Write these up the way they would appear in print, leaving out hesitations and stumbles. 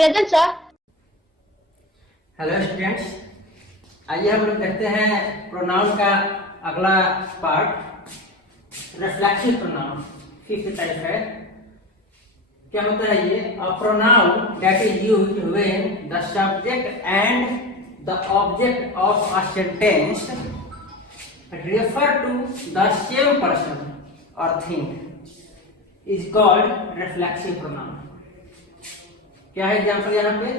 Present sir. Hello students, आइए हम लोग देखते हैं प्रोनाउन का अगला part, reflexive pronoun. Fifth type है। क्या होता है ये? अ pronoun that is used when the subject and the object of a sentence refer to the same person or thing is called reflexive pronoun. क्या है एग्जाम्पल यहाँ पे?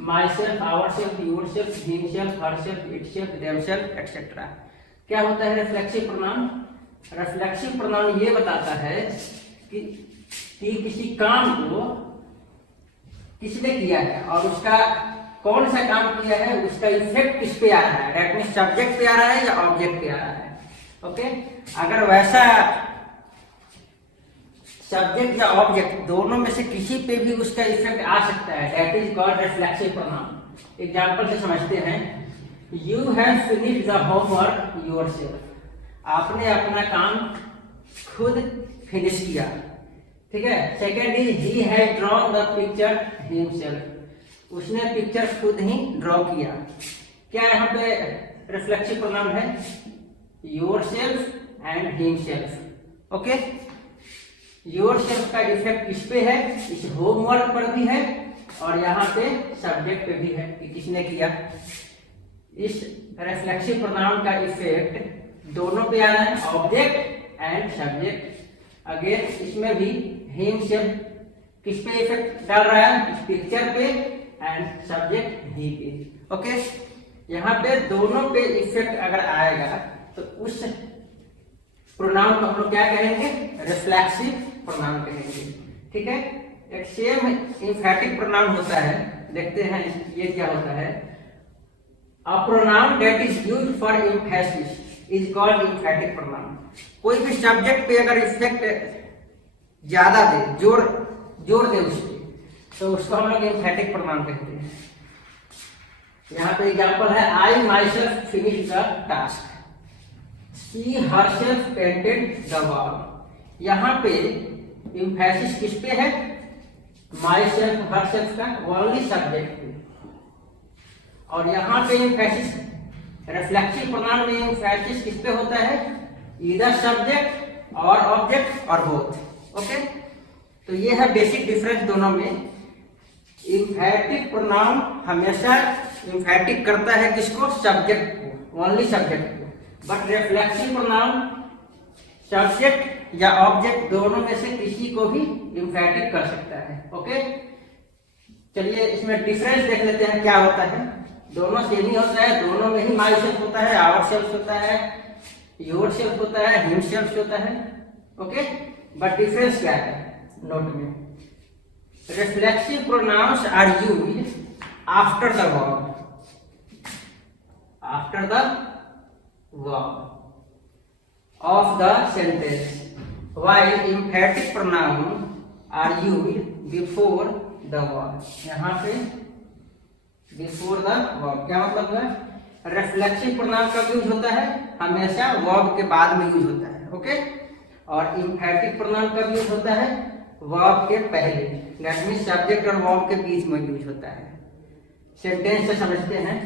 Myself, ourself, yourself, himself, herself, itself, themself etcetera. क्या होता है reflexive pronoun? Reflexive pronoun ये बताता है कि किसी काम को किसने किया है और उसका कौन सा काम किया है, उसका इफेक्ट किस पे आ रहा है। दैट मींस सब्जेक्ट पे आ रहा है या ऑब्जेक्ट पे आ रहा है। ओके, अगर वैसा सब्जेक्ट या ऑब्जेक्ट दोनों में से किसी पे भी उसका इफेक्ट आ सकता है, that is called reflexive pronoun. Example से समझते हैं। You have finished the homework yourself. आपने अपना काम खुद फिनिश किया। ठीक है। Second is he has drawn the picture himself. उसने पिक्चर खुद ही ड्रॉ किया। क्या यहाँ पे रिफ्लेक्सिव प्रोनाउन है? Yourself and himself. Okay, yourself का इफेक्ट किस पे है? इस होमवर्क पर भी है और यहाँ पे सब्जेक्ट पे भी है कि किसने किया। इस रिफ्लेक्सिव प्रोनाउन का इफेक्ट दोनों पे आ रहा है, ऑब्जेक्ट एंड सब्जेक्ट। अगेन इसमें भी हिमसेल्फ किस पे इफेक्ट डाल रहा है? इस पिक्चर पे एंड सब्जेक्ट ही पे। ओके, यहाँ पे दोनों पे इफेक्ट अगर आएगा तो उस प्रोनाउन को हम लोग क्या कहेंगे? रिफ्लेक्सिव प्रोनाउन कहेंगे। ठीक है। एक सेम एम्फैटिक प्रोनाउन होता है, देखते हैं ये क्या होता है। अ pronoun that is used for emphasis is called एम्फैटिक pronoun. कोई भी सब्जेक्ट पे अगर इफेक्ट ज्यादा दे, जोर दे उस पे, तो उसको हम लोग एम्फैटिक प्रोनाउन कहते हैं। यहाँ पे एग्जांपल है, I myself finish the task, she herself painted the wall. यहाँ पे एम्फेसिस किस पे है? माई सेल्फ, हरसेल्फ का ओनली सब्जेक्ट पे। और यहाँ पे एम्फेसिस रिफ्लेक्सिव प्रोनाउन में एम्फेसिस किस पे होता है? ईदर सब्जेक्ट और ऑब्जेक्ट और बोथ। ओके, तो ये है बेसिक डिफरेंस दोनों में। एम्फैटिक प्रोनाउन हमेशा एम्फैटिक करता है किसको? सब्जेक्ट को, ओनली सब्जेक्ट को। बट रिफ्लेक्सिव प्रोनाउन सब्जेक्ट या ऑब्जेक्ट दोनों में से किसी को भी एम्फैटिक कर सकता है। ओके, चलिए इसमें डिफरेंस देख लेते हैं क्या होता है। दोनों सेम ही होता है, दोनों में ही माई सेल्फ होता है, आवर सेल्फ होता है, योर सेल्फ होता है, हिम सेल्फ होता है। ओके, बट डिफरेंस क्या है? नोट में, reflexive pronouns are used after the verb, after the verb of the sentence, while emphatic pronoun are used before the verb. यहाँ पे before the verb क्या मतलब है? रिफ्लेक्सिव प्रोनाउन कब यूज होता है? हमेशा वर्ब के बाद में यूज होता है। ओके, और एम्फैटिक प्रोनाउन कब यूज होता है? वर्ब के पहले, दैट मींस सब्जेक्ट और वर्ब के बीच में यूज होता है। सेंटेंस से समझते हैं।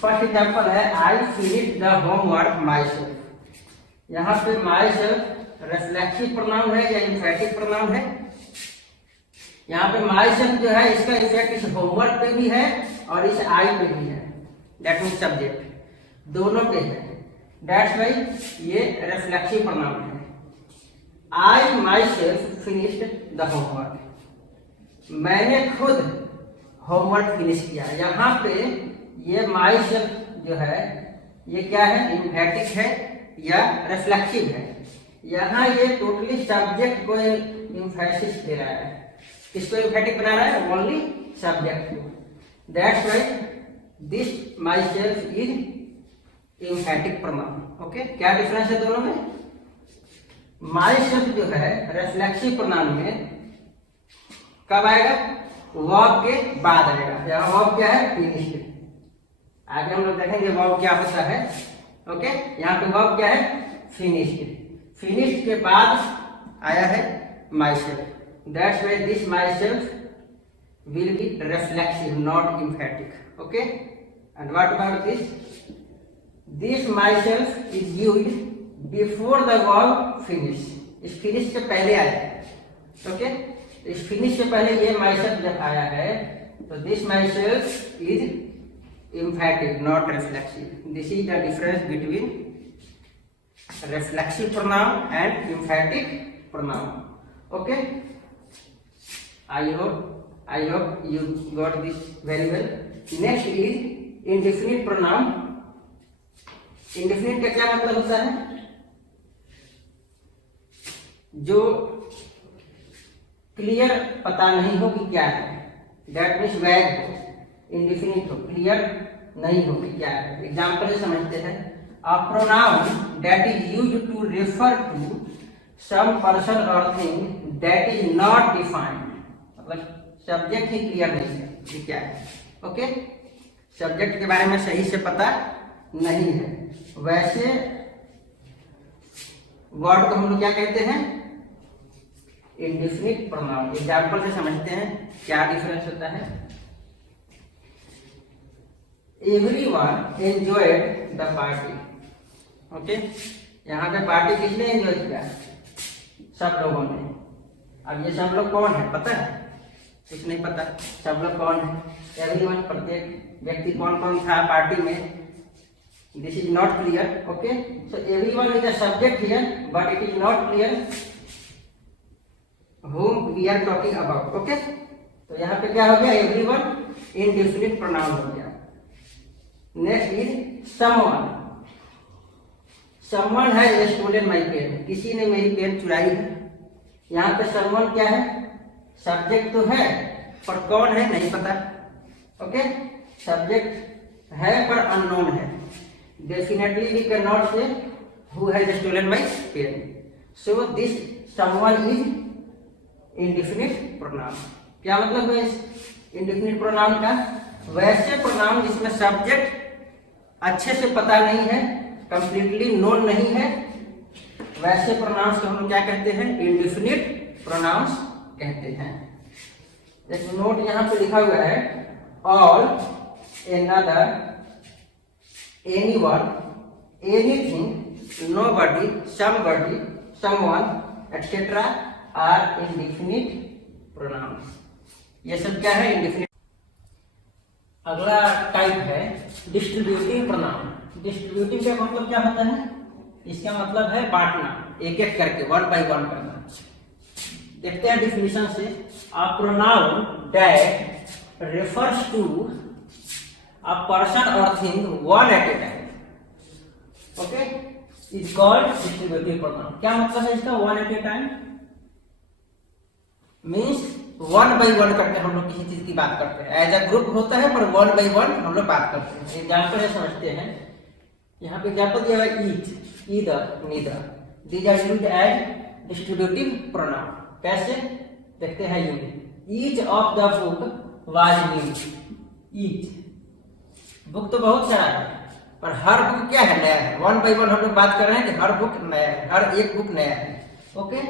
फर्स्ट एग्जांपल है, I finished the homework my self. यहाँ पे माई सेल्फ रिफ्लेक्सिव प्रोनाउन है या एम्फैटिक प्रोनाउन है? यहाँ पे माई सेल्फ जो है इसका इफेक्ट इस होमवर्क पे भी है और इस आई पे भी है, दैट मींस सब्जेक्ट दोनों पे है। दैट्स वाई ये रिफ्लेक्सिव प्रोनाउन है। I myself finished the homework. मैंने खुद होमवर्क फिनिश किया। यहाँ पे ये माई सेल्फ जो है ये क्या है? एम्फैटिक है या रिफ्लेक्सिव है। यहाँ ये टोटली सब्जेक्ट को एम्फेसिस दे रहा है। किसको एम्फैटिक बना रहा है? ओनली सब्जेक्ट को। That's why this my self is एम्फैटिक pronoun. Okay, क्या डिफरेंस है दोनों में? माई सेल्फ जो है रिफ्लेक्सिव प्रोनाउन में कब आएगा? वर्ब के बाद आएगा। यहाँ वर्ब क्या है? फिनिश्ड। आगे हम लोग देखेंगे वर्ब क्या होता है। ओके, यहाँ पे वर्ब क्या है? फिनिश्ड। फिनिश्ड के बाद आया है my self. That's why this my self will be reflexive, not emphatic. Okay, and what about this? This myself is used before the verb finish. इस finish से पहले आया है. Okay, इस finish से पहले ये myself जब आया है तो this myself is emphatic, not reflexive. This is the difference between reflexive pronoun and emphatic pronoun. Okay, I hope you got this very well. Next is indefinite pronoun. Indefinite का क्या मतलब होता है? जो क्लियर पता नहीं हो कि क्या है, दैट मीन्स वैग हो. इंडिफिनिट हो, क्लियर नहीं हो कि क्या है. एग्जाम्पल से समझते हैं. A pronoun that is used to refer to some person और thing that is not defined. मतलब सब्जेक्ट ही क्लियर नहीं है कि क्या है. ओके, सब्जेक्ट के बारे में सही से पता नहीं है. वैसे वर्ड को हम लोग क्या कहते हैं? Indefinite pronoun. एग्जाम्पल से समझते हैं क्या डिफरेंस होता है. Everyone enjoyed the party. Okay, यहाँ पे पार्टी किसने एंजॉय किया? सब लोगों ने. अब ये सब लोग कौन है पता है? कुछ नहीं पता. सब लोग कौन है? एवरीवन, प्रत्येक व्यक्ति कौन कौन था पार्टी में. This is not clear. Okay, so everyone is the subject here but it is not clear whom we are talking about. Okay, तो यहाँ पे क्या हो गया? एवरीवन इंडेफिनिट प्रोनाउन हो गया. Next is someone. समवन है स्टूडेंट माई पेन. किसी ने मेरी पेन चुराई है. यहाँ पे समवन क्या है? सब्जेक्ट तो है पर कौन है नहीं पता. ओके, सब्जेक्ट है पर अननोन है. Definitely we can not say who has stolen my pen. So this someone is indefinite pronoun. क्या मतलब है इस इंडेफिनिट प्रोनाउन का? वैसे प्रोनाउन जिसमें सब्जेक्ट अच्छे से पता नहीं है, कंप्लीटली नोन नहीं है, वैसे प्रोनाउंस को हम क्या कहते हैं? इंडेफिनिट प्रोनाउंस कहते हैं. एक नोट यहाँ पे लिखा हुआ है. All, another, anyone, anything, nobody, somebody, someone etcetera are indefinite pronouns. ये सब क्या है? इंडेफिनिट. अगला टाइप है डिस्ट्रीब्यूटिव प्रोनाउन. डिस्ट्रीब्यूटिव का मतलब क्या होता है? इसका मतलब है बांटना, एक एक करके, वन बाय वन करना. देखते हैं डिफिनेशन से. A pronoun that refers to a person और thing one at a time. Okay, is called distributive pronoun. क्या मतलब है इसका? One at a time means one by one करके हम लोग किसी चीज की बात करते हैं. एज अ ग्रुप होता है पर वन बाई वन हम लोग बात करते हैं. एग्जाम्पल है समझते हैं. यहाँ पे एग्जाम्पल दिया है each, either, neither. These are used as distributive pronoun. कैसे देखते हैं? Each of the book was new. Each book तो बहुत सारा है पर हर बुक क्या है? नया है. वन बाई वन हम लोग बात कर रहे हैं कि हर बुक नया है, हर एक बुक नया है. ओके,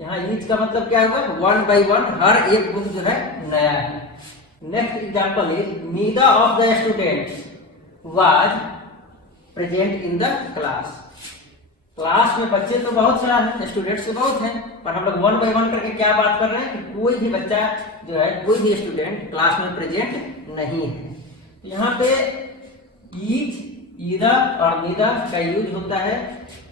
यहाँ ईच का मतलब क्या होगा? वन बाई वन, हर एक बुक जो है नया है. Next example is neither of the students was present in the class. Class में बच्चे तो बहुत सारा है, स्टूडेंट्स तो बहुत हैं, पर हम लोग वन बाई वन करके क्या बात कर रहे हैं कि कोई भी बच्चा जो है, कोई भी स्टूडेंट क्लास में प्रेजेंट नहीं है. यहाँ पे ईच, ईदर और नीदर का यूज होता है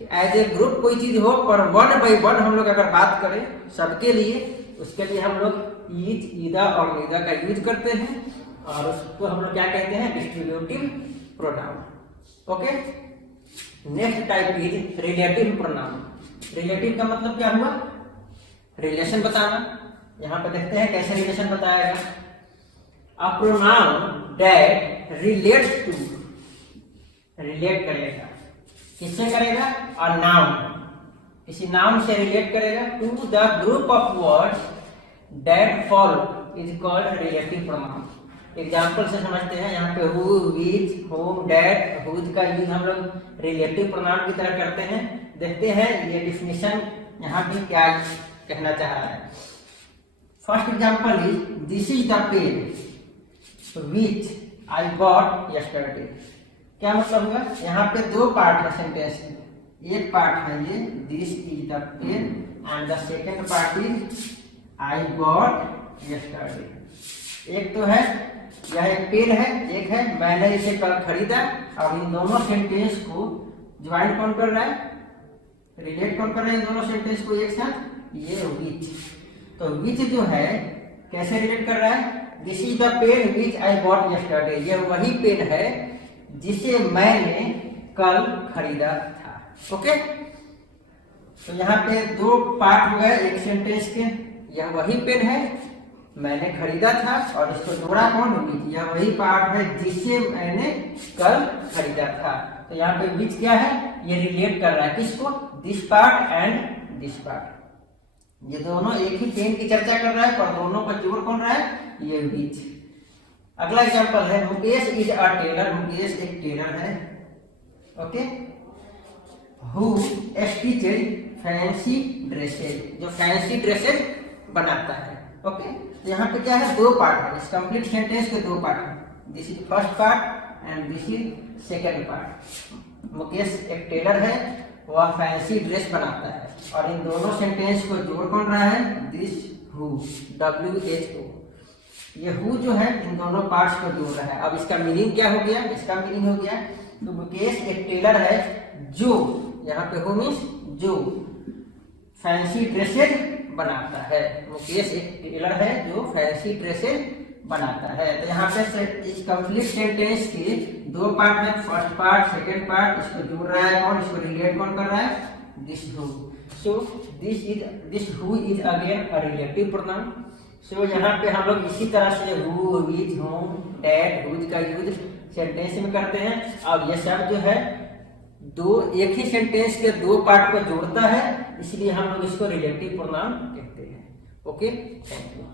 एज ए ग्रुप कोई चीज हो, पर वन बाई वन हम लोग अगर बात करें सबके लिए, उसके लिए हम लोग ईच, ईदर और नीदर का यूज करते हैं और उसको हम लोग क्या कहते हैं? Distributive pronoun. Okay, next type is relative pronoun. Relative का मतलब क्या हुआ? रिलेशन बताना. यहाँ पे देखते हैं कैसे रिलेशन बताया गया. A pronoun that relates to, relate करेगा. किससे करेगा? अ नाउन, किसी नाउन से रिलेट करेगा. To the group of words that follow is called relative pronoun. Example से समझते हैं. यहाँ पे who, which, whom, that, whose का यूज हम लोग रिलेटिव प्रोनाउन की तरह करते हैं. देखते हैं ये डिफिनेशन यहाँ भी क्या कहना चाह रहा है. First example is this is the pen which I got yesterday. क्या मतलब हुआ, यहाँ पे दो पार्ट है सेंटेंस में। एक पार्ट है ये this is the pen and the second part is I got yesterday. एक तो है यह एक पेन है, एक है मैंने इसे कल खरीदा। और इन दोनों सेंटेंस को ज्वाइन कौन कर रहा है, रिलेट कौन कर रहा है इन दोनों सेंटेंस को एक साथ, ये विच। तो विच जो है कैसे रिलेट कर रहा है, this is the pen which I got yesterday. ये वही पेन है जिसे मैंने कल खरीदा था। ओके, तो यहाँ पे दो पार्ट हो गए एक सेंटेंस के। यह वही पेन है मैंने खरीदा था, और इसको जोड़ा कौन, विच। यह वही पार्ट है जिसे मैंने कल खरीदा था। तो यहाँ पे विच क्या है, ये रिलेट कर रहा है किसको, this part and this part. ये दोनों एक ही पेन की चर्चा कर रहा है, पर दोनों का जोड़ कौन रहा है, ये विच। अगला एग्जांपल है Mukesh is a tailor. Mukesh एक टेलर है। Okay, who stitches fancy dresses, जो फैंसी ड्रेसेज बनाता है। ओके, यहाँ पे क्या है, दो पार्ट है। इस कंप्लीट सेंटेंस के दो पार्ट है, this is first part and this is second part. Mukesh एक टेलर है, वह फैंसी ड्रेस बनाता है। और इन दोनों सेंटेंस को जोड़ कौन रहा है, दिस हु, WHO। ये हु जो है इन दोनों पार्ट्स को जोड़ रहा है। अब इसका मीनिंग क्या हो गया, इसका मीनिंग हो गया तो मुकेश एक टेलर है जो, यहाँ पे हु मीन्स जो, फैंसी ड्रेसेज बनाता है। मुकेश एक टेलर है जो फैंसी ड्रेसेज बनाता है। तो यहाँ पे इस कंप्लीट सेंटेंस के दो पार्ट है, फर्स्ट पार्ट सेकेंड पार्ट। इसको जोड़ रहा है कौन, इसको रिलेट कौन कर रहा है, this who. So this who is again a relative pronoun. So यहाँ पे हम लोग इसी तरह से who, which, whom, that, whose का यूज सेंटेंस में करते हैं। अब ये सब जो है दो एक ही सेंटेंस के दो पार्ट को जोड़ता है, इसलिए हम लोग इसको रिलेटिव प्रोनाउन कहते हैं। Okay, thank you.